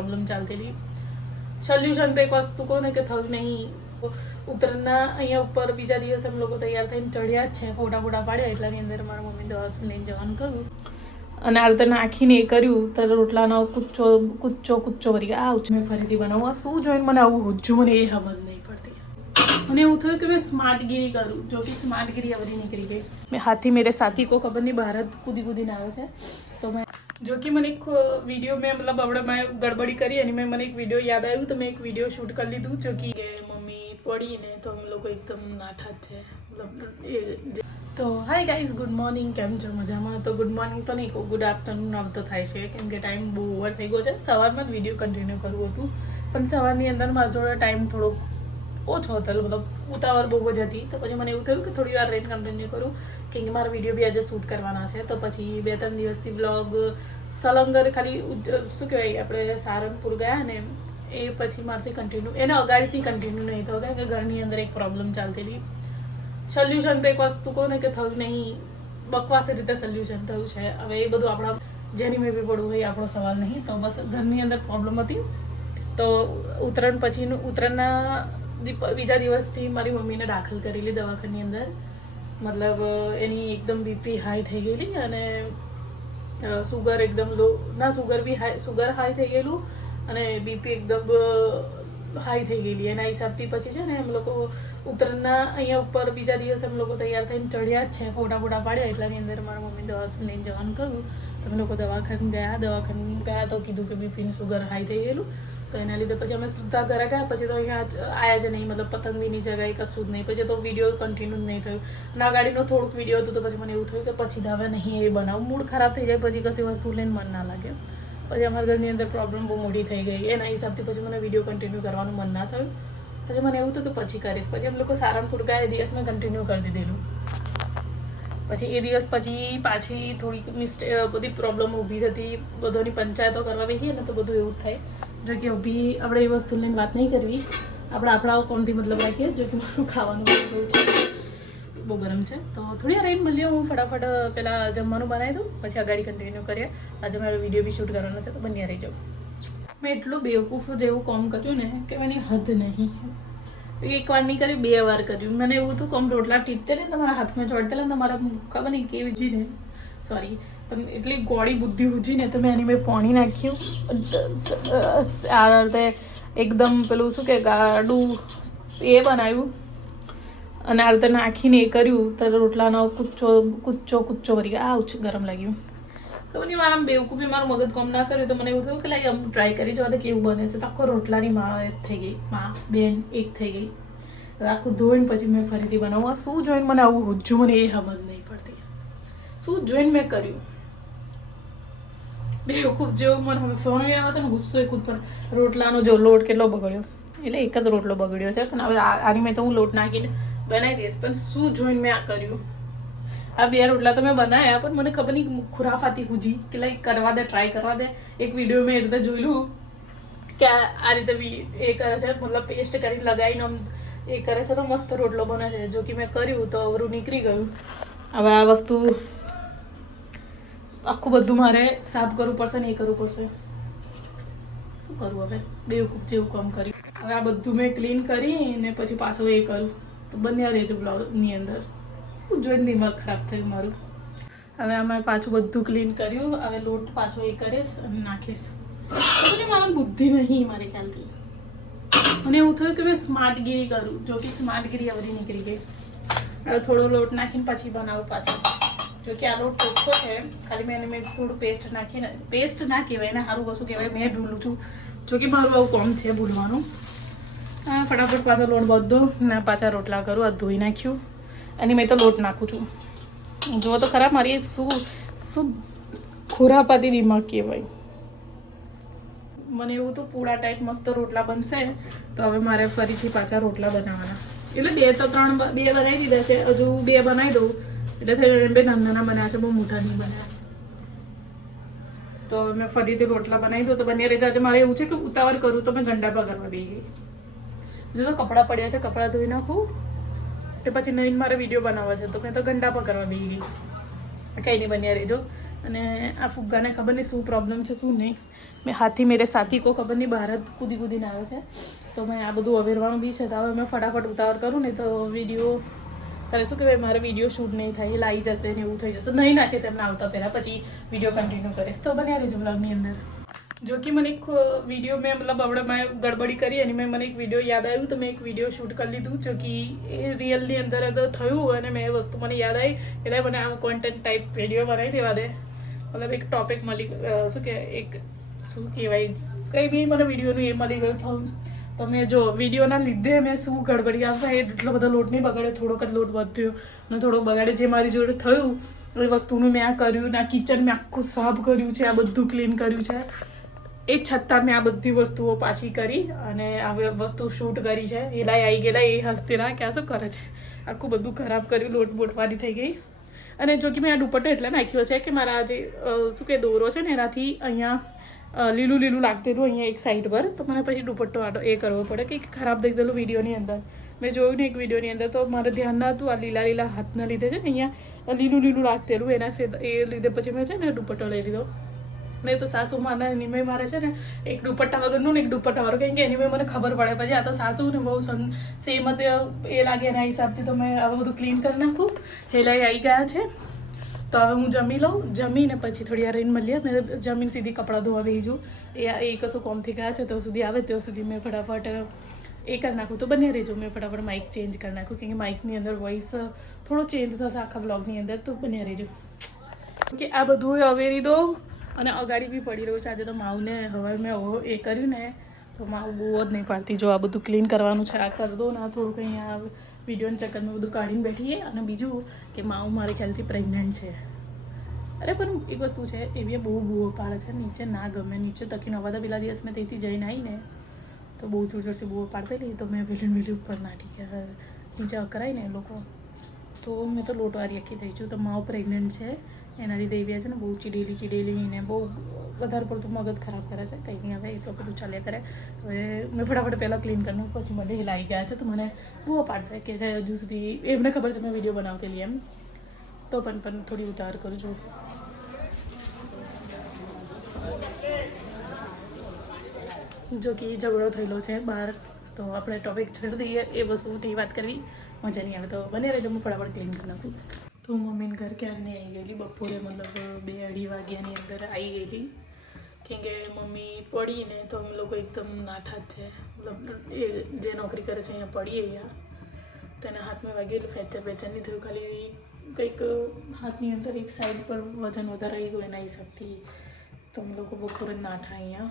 Problem ચાલતી હતી. Solution તો એક વસ્તુ કહો ને કે થયું નહીં. ઉત્તરાયણના અહીંયા ઉપર બીજા દિવસે અમે લોકો તૈયાર થઈને ચડ્યા જ છે, ફોટા પાડ્યા. એટલાની અંદર મારા મમ્મી દવા લઈને જવાનું કહ્યું અને આ રીતે નાખીને એ કર્યું તો રોટલાનો કુચ્ચો ભરી ગયા. મેં ફરીથી બનાવવા શું જોઈને મને આવું હુજ્જું, મને એ ખબર નહીં પડતી. મને એવું થયું કે મેં સ્માર્ટગીરી કરું, જો કે સ્માર્ટગીરી આ બધી નીકળી ગઈ. મેં હાથી મેરે સાથી કો ખબર નહીં બહાર કૂદીને આવે છે. તો મેં જો કે મને એક વિડીયો મેં મતલબ આપણે મેં ગડબડી કરી અને મને એક વિડીયો યાદ આવ્યું તો મેં એક વિડીયો શૂટ કરી લીધું. જો કે મમ્મી પડીને તો અમે લોકો એકદમ નાઠા જ છે મતલબ. તો હાય ગાઈઝ, ગુડ મોર્નિંગ. કેમ છો? મજામાં? તો ગુડ મોર્નિંગ તો નહીં કહું, ગુડ આફ્ટરનૂન આમ તો થાય છે કેમ કે ટાઈમ બહુ ઓવર થઈ ગયો છે. સવારમાં જ વિડીયો કન્ટિન્યુ કરવું હતું પણ સવારની અંદર મારા જોડે ટાઈમ થોડોક ઓછો હતો, મતલબ ઉતાવળ બહુ જ હતી. તો પછી મને એવું થયું કે થોડી વાર રહીને કન્ટિન્યુ કરું કેમ કે મારા વિડીયો બી આજે શૂટ કરવાના છે. તો પછી 2-3 દિવસથી વ્લોગ સલંગર ખાલી શું કહેવાય આપણે સારંગપુર ગયા ને એ પછી મારાથી કન્ટિન્યુ એના અગાડીથી કન્ટિન્યુ નહીં થયો કારણ કે ઘરની અંદર એક પ્રોબ્લેમ ચાલતી હતી. સોલ્યુશન તો એક વસ્તુ કહો ને કે થયું નહીં, બકવાસ રીતે સોલ્યુશન થયું છે. હવે એ બધું આપણા જેની મેં બી પડવું હોય આપણો સવાલ નહીં. તો બસ ઘરની અંદર પ્રોબ્લેમ હતી. તો ઉત્તરાયણ પછીનું ઉત્તરાયણના બીજા દિવસથી મારી મમ્મીને દાખલ કરેલી દવાખાની અંદર. મતલબ એની એકદમ બીપી હાઈ થઈ ગયેલી અને સુગર એકદમ લો, ના સુગર હાઈ થઈ ગયેલું અને બીપી એકદમ હાઈ થઈ ગયેલી. એના હિસાબથી પછી છે ને એમ લોકો ઉત્તરાયણના અહીંયા ઉપર બીજા દિવસે અમે લોકો તૈયાર થઈને ચડ્યા જ છે, ફોટા પાડ્યા. એટલાની અંદર મારા મમ્મી દવા લઈને જવાનું કહ્યું તો અમે લોકો દવાખાને ગયા તો કીધું કે બીપીનું સુગર હાઈ થઈ ગયેલું. તો એના લીધે પછી અમે સીધા ઘરે ગયા. પછી તો અહીંયા આવ્યા જ નહીં, મતલબ પતંગની જગ્યાએ કશું જ નહીં. પછી તો વિડીયો કન્ટિન્યુ જ નહીં થયું. ના ગાડીનો થોડુંક વિડીયો હતું તો પછી મને એવું થયું કે પછી હવે નહીં એ બનાવું, મૂડ ખરાબ થઈ જાય પછી કશી વસ્તુ લઈને મન ના લાગે. પછી અમારા ઘરની અંદર પ્રોબ્લેમ બહુ મોટી થઈ ગઈ. એના હિસાબથી પછી મને વિડીયો કન્ટિન્યુ કરવાનું મન ના થયું. પછી મને એવું હતું કે પછી કરીશ. પછી અમે લોકો સારંગપુર ગયા એ દિવસ મેં કન્ટિન્યુ કરી દીધેલું. પછી એ દિવસ પછી પાછી થોડીક બધી પ્રોબ્લેમ ઊભી થતી, બધાની પંચાયતો કરવા બેસીએ ને તો બધું એવું જ થાય. જો કે અભી આપણે એ વસ્તુ લઈને વાત નહીં કરવી, આપણે આપણા કોણથી મતલબ રાખીએ. જો કે મારું ખાવાનું બહુ ગરમ છે તો થોડી વાર રહીને મળીએ. હું ફટાફટ પહેલાં જમવાનું બનાવી દઉં પછી આગળ કન્ટિન્યુ કરીએ. આજે મારો વિડીયો બી શૂટ કરવાનો છે તો બન્યા રહી જાઉં. મેં એટલું બેવકૂફ જેવું કામ કર્યું ને કે મને હદ નહીં. એક વાર નહીં કર્યું, 2 વાર કર્યું. મને એવું હતું કમ રોટલા ટીપતે ને તમારા હાથમાં ચોડતેલા ને તમારા ખબર નહીં કેવી જીને સોરી પણ એટલી ગોળી બુદ્ધિ ઉજી ને તો મેં એની મેં પાણી નાખ્યું આ રીતે એકદમ પેલું શું કે ગાડું એ બનાવ્યું અને આ રીતે નાખીને એ કર્યું તો રોટલાનો કુચ્ચો ભરી ગયા. આવું ગરમ લાગ્યું. ખબર નહીં મારા બેવકૂફી મારું મગજ કામ ના કર્યું તો મને એવું થયું કે લાઈ આમ ટ્રાય કરી જોવા તો કેવું બને છે. તો આખો રોટલાની થઈ ગઈ, બેન એક થઈ ગઈ. આખું ધોઈને પછી મેં ફરીથી બનાવવા શું જોઈને મને આવું હુજ્જું, મને એ ખબર નહીં પડતી. શું જોઈને મેં કર્યું બેવકૂફ જેવું મને સમય આવે છે ને ગુસ્સો એક ઉપર. રોટલાનો જો લોટ કેટલો બગડ્યો, એટલે એક જ રોટલો બગડ્યો છે પણ હવે આની મેં તો હું લોટ નાખીને બનાવી દઈશ. પણ શું જોઈને મેં આ કર્યું? આ 2 રોટલા તો મેં બનાવ્યા પણ મને ખબર નહીં ખુરાફાતી હુજી કે લાઈક કરવા દે, ટ્રાય કરવા દે. એક વિડીયો મેં એ રીતે જોયેલું કે આ રીતે બી એ કરે છે, મતલબ પેસ્ટ કરીને લગાવીને આમ એ કરે છે તો મસ્ત રોટલો બને છે. જો કે મેં કર્યું તો અવરું નીકળી ગયું. હવે આ વસ્તુ આખું બધું મારે સાફ કરવું પડશે ને એ કરવું પડશે. શું કરવું હવે? બેવકૂફ જેવું કામ કર્યું. હવે આ બધું મેં ક્લીન કરીને પછી પાછું એ કરું તો બન્યા રહેજો બ્લાઉઝની અંદર. શું જોઈને દિમાગ ખરાબ થયું મારું. હવે આમાં પાછું બધું ક્લીન કર્યું. હવે લોટ પાછો એ કરીશ અને નાખીશ. તો મારા બુદ્ધિ નહીં મારી ખ્યાલથી. મને એવું થયું કે મેં સ્માર્ટગીરી કરું, જો કે સ્માર્ટગીરી આ બધી નીકળી ગઈ. હવે થોડો લોટ નાખીને પછી બનાવું પાછું. જો કે આ લોટ ચોખ્ખો છે, ખાલી મેં થોડું પેસ્ટ નાખીને, પેસ્ટ ના કહેવાય એને સારું કશું કહેવાય. મેં ભૂલું છું, જો કે મારું આવું કોમ છે ભૂલવાનું. ફટાફટ પાછો લોટ બધો ના પાછા રોટલા કરું. આ ધોઈ નાખ્યું અને મેં તો લોટ નાખું છું. જુઓ તો ખરા મારી શું ખુરાપાતી દિમાગ કહેવાય. મને એવું તો પૂડા ટાઈપ મસ્ત રોટલા બનશે તો હવે મારે ફરીથી પાછા રોટલા બનાવવાના. એટલે 2 તો 3 બનાવી દીધા છે, હજુ 2 બનાવી દઉં એટલે થઈ 2 નાના બનાવ્યા છે, બહુ મોટા નહીં બનાવ્યા. તો મેં ફરીથી રોટલા બનાવી દઉં તો બની રહે. આજે મારે એવું છે કે ઉતાવળ કરું તો મેં ગંડા પગારવા બેસી ગઈ. જો તો કપડાં પડ્યા છે, કપડાં ધોઈ નાખું એ પછી નહીં મારે વિડીયો બનાવવા છે તો મેં તો ગંડા પગારવા બેસી ગઈ. કંઈ નહીં બન્યા રહેજો. અને આ ફુગ્ગાને ખબર નહીં શું પ્રોબ્લેમ છે શું નહીં. મેં હાથી મેરે સાથી કો ખબર નહીં બહાર જ કૂદીને આવે છે. તો મેં આ બધું અવેરવાનું બી છે. તો હવે મેં ફટાફટ ઉતાવળ કરું ને તો વિડીયો તારે શું કહેવાય મારે વિડીયો શૂટ નહીં થાય, લાવી જશે ને એવું થઈ જશે. નહીં નાખીશ એમને આવતા પહેલાં, પછી વિડીયો કન્ટિન્યુ કરીશ. તો બન્યા રહેજો વ્લોગની અંદર. જો કે મને એક વિડીયો મેં મતલબ આપણે મેં ગડબડી કરી અને મને એક વિડીયો યાદ આવ્યું તો મેં એક વિડીયો શૂટ કરી લીધું. જો કે એ રિયલની અંદર અગર થયું અને મેં એ વસ્તુ મને યાદ આવી એટલે મને આમ કોન્ટેન્ટ ટાઈપ વિડીયો બનાવી દેવા દે. મતલબ એક ટોપિક મળી શું કે એક શું કહેવાય કંઈ બી મને વિડીયોનું એ મળી ગયું થયું. તો મેં જો વિડીયોના લીધે મેં શું ગડબડી આવતા એટલો બધો લોટ નહીં બગાડ્યો, થોડોક જ લોટ વધ્યો અને થોડોક બગાડે જે મારી જોડે થયું એ વસ્તુનું મેં આ કર્યું. આ કિચન મેં આખું સાફ કર્યું છે, આ બધું ક્લીન કર્યું છે. એ છતાં મેં આ બધી વસ્તુઓ પાછી કરી અને આ વસ્તુ શૂટ કરી છે. એલાય આવી ગયેલા એ હસ્તેલા ક્યાં શું કરે છે, આખું બધું ખરાબ કર્યું, લોટ બોટવાળી થઈ ગઈ. અને જો કે મેં આ દુપટ્ટો એટલે નાખ્યો છે કે મારા જે શું કે દોરો છે ને એનાથી અહીંયા લીલું લીલું લાગતેલું અહીંયા એક સાઈડ પર. તો મને પછી દુપટ્ટો એ કરવો પડે કે ખરાબ થઈ ગયેલું વિડીયોની અંદર. મેં જોયું ને એક વિડીયોની અંદર તો મારે ધ્યાન ના હતું. આ લીલા લીલા હાથના લીધે છે ને અહીંયા લીલું લીલું લાગતેલું એ લીધે પછી મેં છે ને દુપટ્ટો લઈ લીધો. નહીં તો સાસુમાં નિમય મારે છે ને એક દુપટ્ટા વગરનું ને એક દુપટ્ટા વાળું, કેમ કે એની મને ખબર પડે પછી આ તો સાસુ ને બહુ સેમ એ લાગે એના હિસાબથી. તો મેં હવે બધું ક્લીન કરી નાખું. હેલાઈ આવી ગયા છે. તો હવે હું જમી લઉં, જમીને પછી થોડી વાર રહીને મળીએ. મેં જમીન સીધી કપડાં ધોવા બેસી એ કશું કોમથી ગયા છે ત્યાં સુધી આવે ત્યાં સુધી મેં ફટાફટ એ કરી નાખું. તો બને રહેજો, મેં ફટાફટ માઇક ચેન્જ કરી નાખું કેમ કે માઇકની અંદર વોઇસ થોડો ચેન્જ થશે આખા વ્લોગની અંદર. તો બને રહેજો કે આ બધું અવેરી દો. અને અગાડી બી પડી રહ્યું છે. આજે તો માવને હવે મેં એ કર્યું ને તો માવ બહુ જ નહીં પાડતી. જો આ બધું ક્લીન કરવાનું છે, આ કરી દો ને આ થોડુંક અહીંયા વિડીયોના ચક્કરમાં બધું કાઢીને બેઠીએ. અને બીજું કે માવ મારે ખ્યાલથી પ્રેગ્નન્ટ છે. અરે પણ એક વસ્તુ છે એવી બહુ બૂવો પાડે છે, નીચે ના ગમે. નીચે તકીનો અવાદા પેલા દિવસ મેં ત્યાંથી જઈને આવીને તો બહુ જોરજોરથી બૂવો પાડતેલી. તો મેં વહેલી ઉપર નાખી કે નીચે અકરાય ને એ લોકો. તો મેં તો લોટવારી આખી થઈ છું. તો માવ પ્રેગ્નન્ટ છે એના લીધે એવી છે ને બહુ ચીડેલી ને બહુ વધારે પડતું મગજ ખરાબ કરે છે. કંઈ નહીં હવે એ તો બધું ચાલ્યા કરે. હવે મેં ફટાફટ પહેલાં ક્લીન કરવું પછી મને એ લાગી ગયા છે. તો મને બહુ પાડશે કે હજુ સુધી એમને ખબર છે મેં વિડીયો બનાવતેલી એમ. તો પણ થોડી ઉતાર કરું છું. જો કે ઝઘડો થયેલો છે બહાર તો આપણે ટોપિક છોડી દઈએ. એ વસ્તુથી વાત કરવી મજા નહીં આવે. તો બને રહેજો, હું ફટાફટ ક્લીન કરી નાખું. તો હું મમ્મીને ઘર ક્યારની આવી ગયેલી બપોરે મતલબ 2-2:30 વાગ્યાની અંદર આવી ગયેલી. કેમ કે મમ્મી પડીને તો અમે લોકો એકદમ નાઠા જ છે. મતલબ એ જે નોકરી કરે છે અહીંયા પડી અહીંયા તો એના હાથમાં વાગ્યું એટલે ફ્રેક્ચર નહીં થયું. ખાલી કંઈક હાથની અંદર એક સાઈડ પર વજન વધારે આવી ગયું એના હિસાબથી. તો અમે લોકો બપોરે જ નાઠા અહીંયા.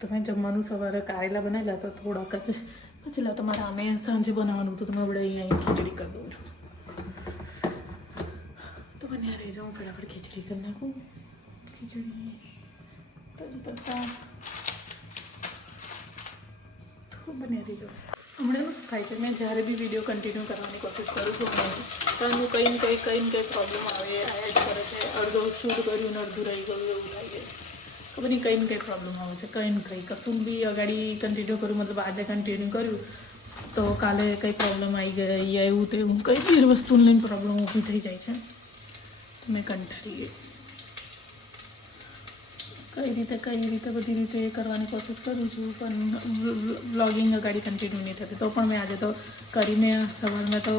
તો મેં જમવાનું સવારે કારેલા બનાવેલા તો થોડાક જ બચેલા. તો મારે આમે સાંજે બનાવવાનું હતું તો મેં આપણે અહીંયા ખીચડી કરી દઉં છું. તો બન્યા રહેજો, હું ફટાફટ ખીચડી કરી નાખું. ખીચડી તજી પત્તા તો બન્યા રહેજો. હમણાં શું થાય છે મેં જ્યારે બી વિડીયો કન્ટિન્યુ કરવાની કોશિશ કરું છું પણ હું કંઈ ને કંઈ પ્રોબ્લેમ આવે આયા જ કરે છે. અડધો શૂટ કર્યું ને અડધું રહી ગયું એવું થાય છે. ખબર નહીં કંઈ ને કંઈ પ્રોબ્લેમ આવે છે. કંઈ ને કંઈ કશું બી અગાડી કન્ટિન્યુ કર્યું મતલબ આજે કન્ટિન્યુ કર્યું તો કાલે કંઈ પ્રોબ્લેમ આવી ગઈ એવું તો એવું કંઈ બી વસ્તુને લઈને પ્રોબ્લેમ ઊભી થઈ જાય છે. મેં કંટાળી ગઈ. કઈ રીતે બધી રીતે કરવાની કોશિશ કરું છું પણ વ્લોગિંગ અગાડી કન્ટિન્યુ નહીં થતી. તો પણ મેં આજે તો કરીને સવારમાં તો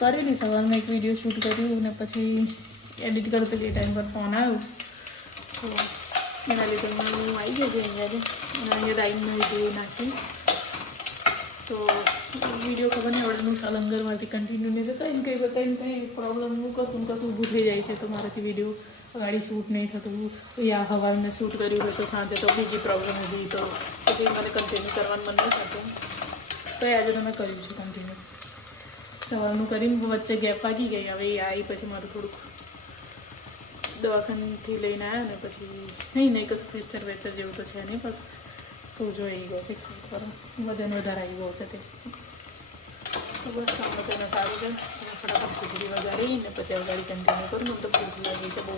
કરેલી. સવારમાં એક વિડીયો શૂટ કર્યું ને પછી એડિટ કર્યું તો એ ટાઈમ પર ફોન આવ્યો તો એના લીધે હું આવી ગઈ છું અહીંયા જ. અને અહીંયા ડાઈમનો વિડીયો નાખી તો વિડીયો ખબર નહીં આવડે સલંગરમાંથી કન્ટિન્યુ નહીં તો કંઈ પ્રોબ્લેમ કશું ઊભું થઈ જાય છે. તો મારાથી વિડીયો ગાડી શૂટ નહીં થતું. યા હવાને શૂટ કર્યું હોય તો સાંજે તો બીજી પ્રોબ્લેમ હતી તો પછી મને કન્ટિન્યુ કરવાનું મન નહીં થતું. તો આજે તો મેં કર્યું છે કન્ટિન્યુ. સવારનું કરીને વચ્ચે ગેપ વાગી ગઈ. હવે એ આવી પછી મારું થોડુંક દવાખાનેથી લઈને આવ્યા ને પછી નહીં કશું ફ્રેક્ચર જેવું તો છે નહીં. બસ સોજો આવી ગયો છે પર વજન વધારે આવી ગયો છે તે. તો બસ કામ તેને સારું છે. ફટાફટ ખીચડી વગાડી ને પછી હવે ગાડી કન્ટિન્યુ કરું. તો ભૂખ લાગી છે બહુ.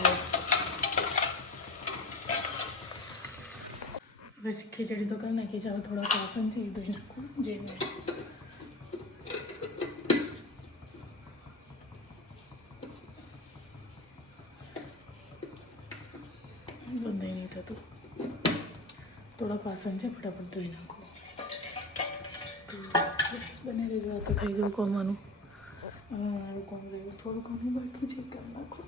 બસ ખીચડી તો કરી નાખી છે. હવે થોડા વાસણ છે ધોઈ નાખું જઈને. બંધ નહીં થતું. થોડાક વાસણ છે, ફટાફટ ધોઈ નાખો. તો બસ બને રહેજો. આ તો થઈ ગયું કોમવાનું. હવે મારું કોમ રહ્યું, થોડું ઘણું બાકી છે, કરી નાખો.